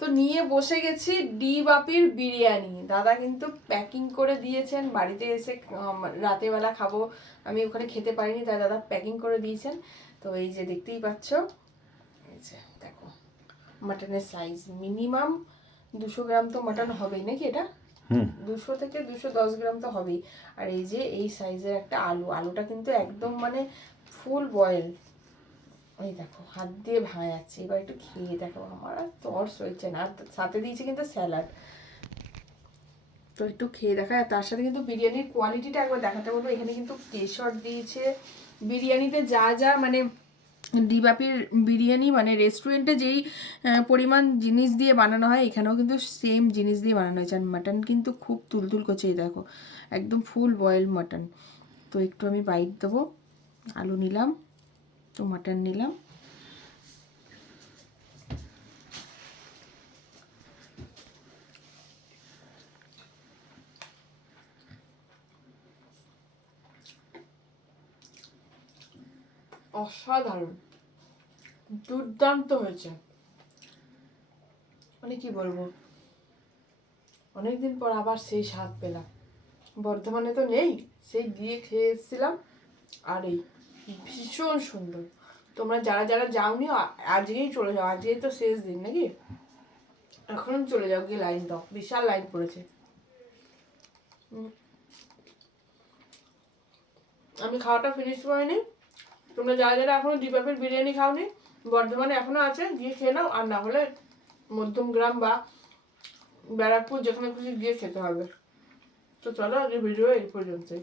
তো নিয়ে বসে গেছি ডি বাপির বিরিয়ানি। দাদা কিন্তু প্যাকিং করে দিয়েছেন, বাড়িতে এসে রাতেবেলা খাবো, আমি ওখানে খেতে পারিনি, তাই দাদা প্যাকিং করে দিয়েছেন। তো এই যে দেখতেই পাচ্ছ, এই যে দেখো মাটনের সাইজ মিনিমাম 200 গ্রাম তো মাটন হবেই নাকি, এটা 200 থেকে 210 গ্রাম তো হবেই। আর এই যে এই সাইজের একটা আলুটা কিন্তু একদম মানে ফুল বয়েল। এই দেখো হাত দিয়ে ভাঙা যাচ্ছে। এবার একটু খেয়ে দেখো, আমার আর তর্স হয়েছে না। আর সাথে দিয়েছে কিন্তু স্যালাড, তো একটু খেয়ে দেখা। তার সাথে কিন্তু বিরিয়ানির কোয়ালিটিটা একবার দেখাতে বলবো। এখানে কিন্তু কেশর দিয়েছে বিরিয়ানিতে, যা যা মানে ডিবাপির বিরিয়ানি মানে রেস্টুরেন্টে যেই পরিমাণ জিনিস দিয়ে বানানো হয়, এখানেও কিন্তু সেম জিনিস দিয়ে বানানো হয়েছে। আর মাটন কিন্তু খুব তুলতুল করছে, এই দেখো একদম ফুল বয়েল মাটন। তো একটু আমি বাইট দেবো, আলু নিলাম, তো মাটন নিলাম। অসাধারণ, দুর্দান্ত হয়েছে, মানে কি বলবো, অনেকদিন পর আবার সেই স্বাদ পেলাম। বর্ধমানে তো নেই, সেই গিয়ে খেয়ে এসেছিলাম। আর এই ভীষণ সুন্দর। তোমরা যারা যারা যাওনি আজকেই চলে যাও, আজকেই তো শেষ দিন নাকি, এখন চলে যাও, গিয়ে লাইন দাও, বিশাল লাইন পড়েছে। আমি খাওয়াটা ফিনিশ করিনি, তোমরা যারা যারা এখনো ডিবাপের বিরিয়ানি খাওনি, বর্ধমানে এখনো আছে, গিয়ে খেয়ে নাও। আর না হলে মধ্যমগ্রাম বা ব্যারাকপুর যেখানে খুশি গিয়ে খেতে হবে। তো চলো আজকে ভিডিও এই পর্যন্তই।